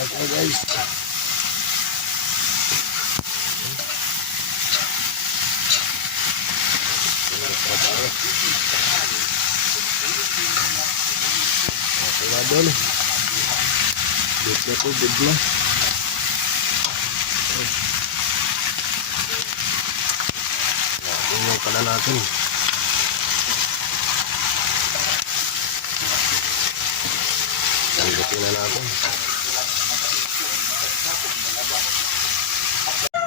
Okay guys. Okay na doon. Good na po, good na. Tingnan pala natin. Tanggapin na natin.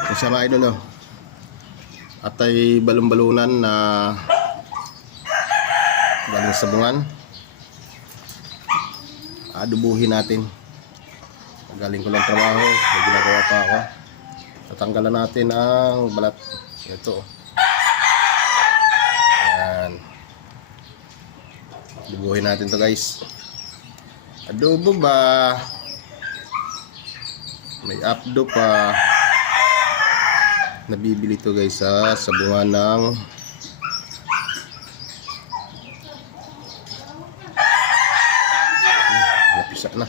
Kasi mga idol, oh. At ay balon-balunan na galing sa bungan. Adubuhin natin. Galing ko lang trabaho, may ginagawa pa ako. Tatanggalan natin ang balat. Ito. Ayan. Adubuhin natin to guys. Adobo ba? May abdo pa. Nabibili to guys sa bunga ng napisa na.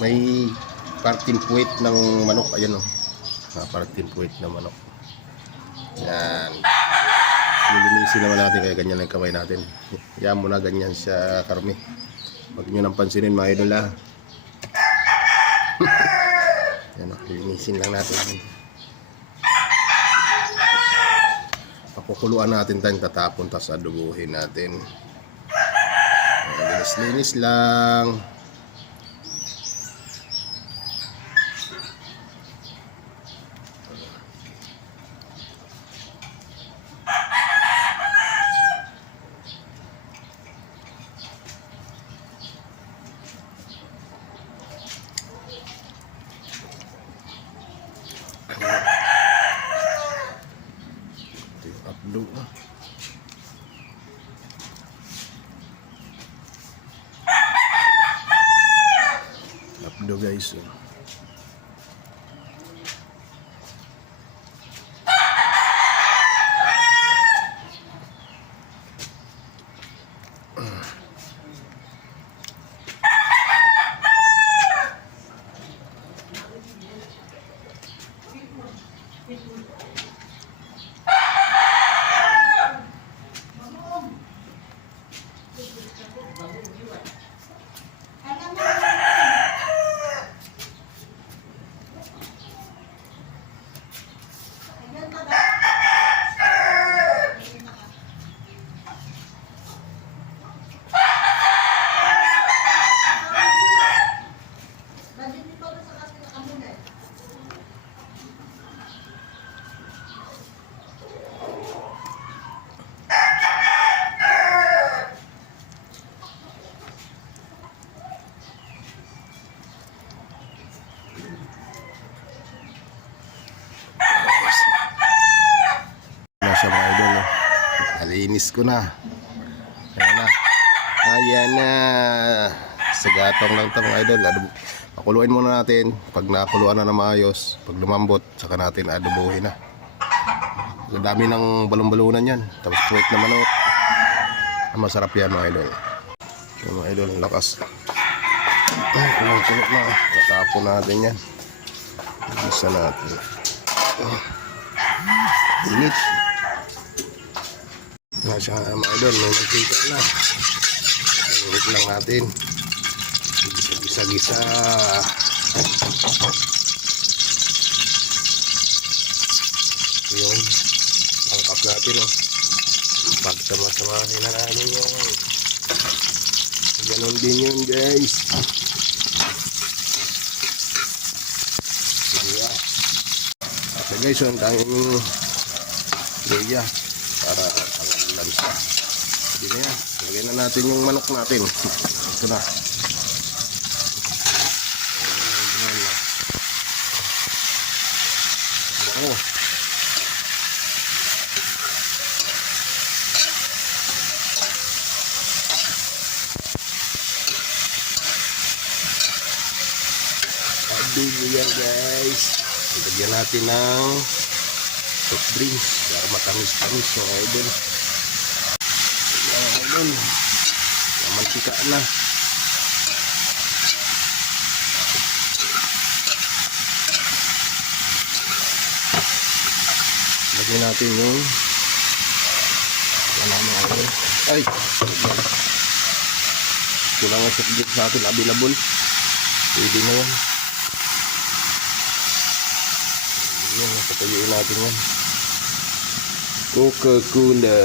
May parting puwit ng manok. Ayan o. Parting puwit ng manok. Yan. Lilinisin naman natin kaya ganyan ang kamay natin. Yan muna ganyan siya karami. Huwag nyo nang pansinin mga idol ha. Yan o. Lilinisin lang natin. Pakukuluan natin tayong tatapon, tapos adubuhin natin. Linis-linis lang. Abdo abdo guys. Siya mga idol, oh. Nalinis ko na. Ayan na. Ayan na. Sa gatong lang ito mga idol. Pakuluin muna natin. Pag nakuluan na maayos, pag lumambot, saka natin adubuhin na. Ang dami ng balon-balunan yan. Tapos puwit na manok. Masarap yan mga idol. Yung mga idol, lakas. Ay, kulong-kulok na. Tatapon natin yan. Isa natin. Init. Nasa mga idol, may mantika na. Init lang natin. Gisa-gisa. Yung tangkap natin, oh. Pagsama-samahin na natin yun. Ganon din yun guys. Kaya okay guys, ang tanging luya para pang-lansa. Hindi na yan. Lagyan na natin yung manok natin. Ito na. Bango. Adubo yan guys. Lagyan natin ng soft drinks para matamis-tamis mga idol. Mga idol, mantika na. Lagyan natin yung wala naman oil. Ay! Kailangan sa dito sa atin available. Pwede na yan. Yan, napatayuin natin yan. Coca-Cola.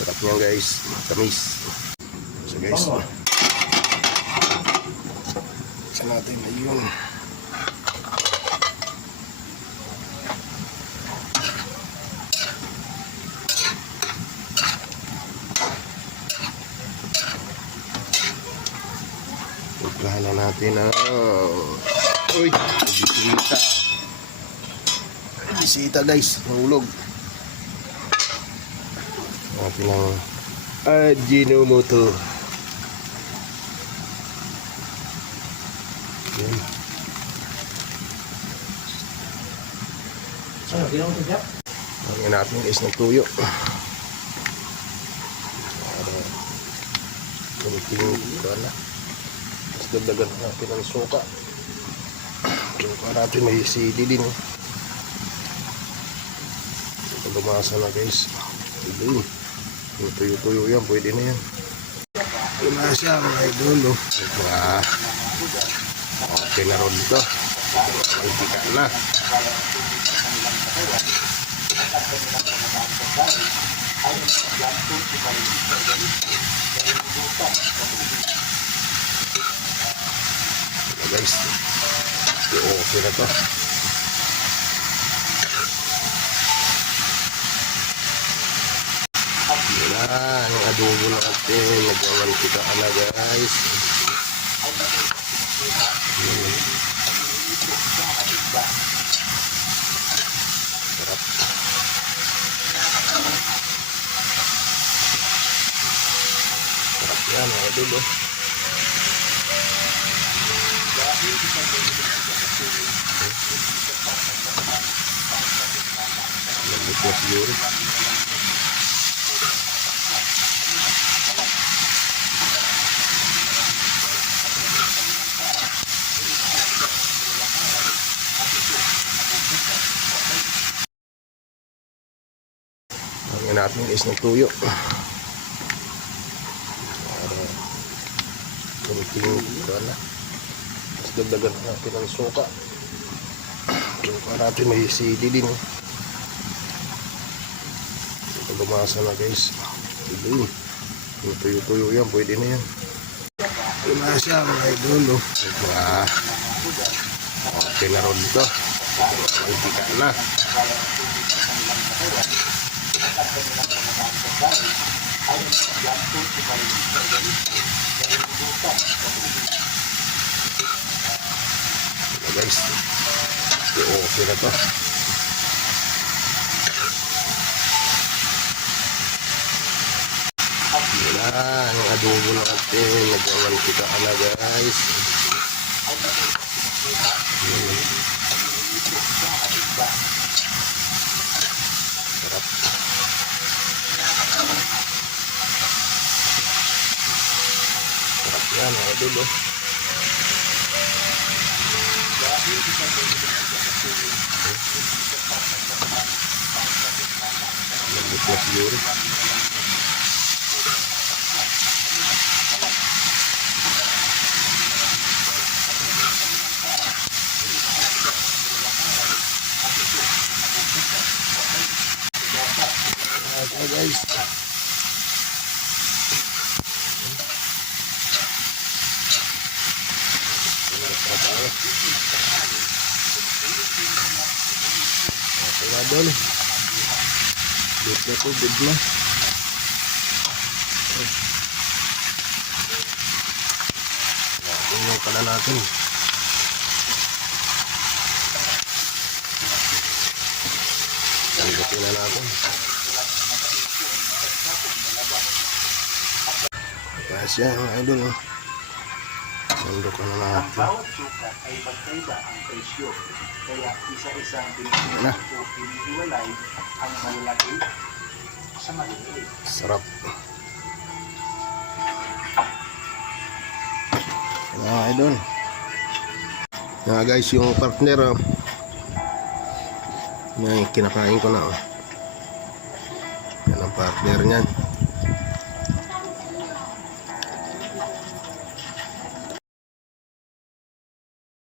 Sarap niyan guys. Tamis. So guys, isa natin ayun. Uplahan na natin ang uy, bisita. Bisita guys, nahulog. Natin ang Ajinomoto. Yan. Lagyan natin guys ng tuyo. Para kumiting na. Tapos dagdagan natin ang suka. Suka natin may sili din. Ito lumasa na guys. Ito yun. Yung tuyo-tuyo yan, pwede na yan. Lumasa mga idol. Okay na ron dito. Mantika na. Guys, okay na to. Yan, yung adobo natin. Nagwawantika ka na guys. Sarap. Sarap yan mga adobo. Lagyan po siguro. Lagyan natin guys ng tuyo. Para kumiting ka na. Tapos dagdagan natin ang suka. Suka natin may sili din. Ito lumasa na guys. Ito yun. Yung tuyo-tuyo yan, pwede na yan. Lumasa mga idol. Okay na ron dito. Mantika na. Guys, okay na to. Yan, yung adobo natin. Nagwawantika ka na guys. Sarap. Sarap yan mga adobo. Lagyan po siguro. Okay guys. Okay na doon. Good na po, good na. Natin yung pala natin. Tanggapin na natin. Kasi yan, mga idol. Tanggapin na natin. Bawat sukat ay magkaiba ang presyo. Kaya isa-isang pinihiwalay ang malalaki sa maliliit. Sarap. Mga idol. Mga guys, yung partner Yan, kinakain ko na. Oh. Yan ang partner niyan.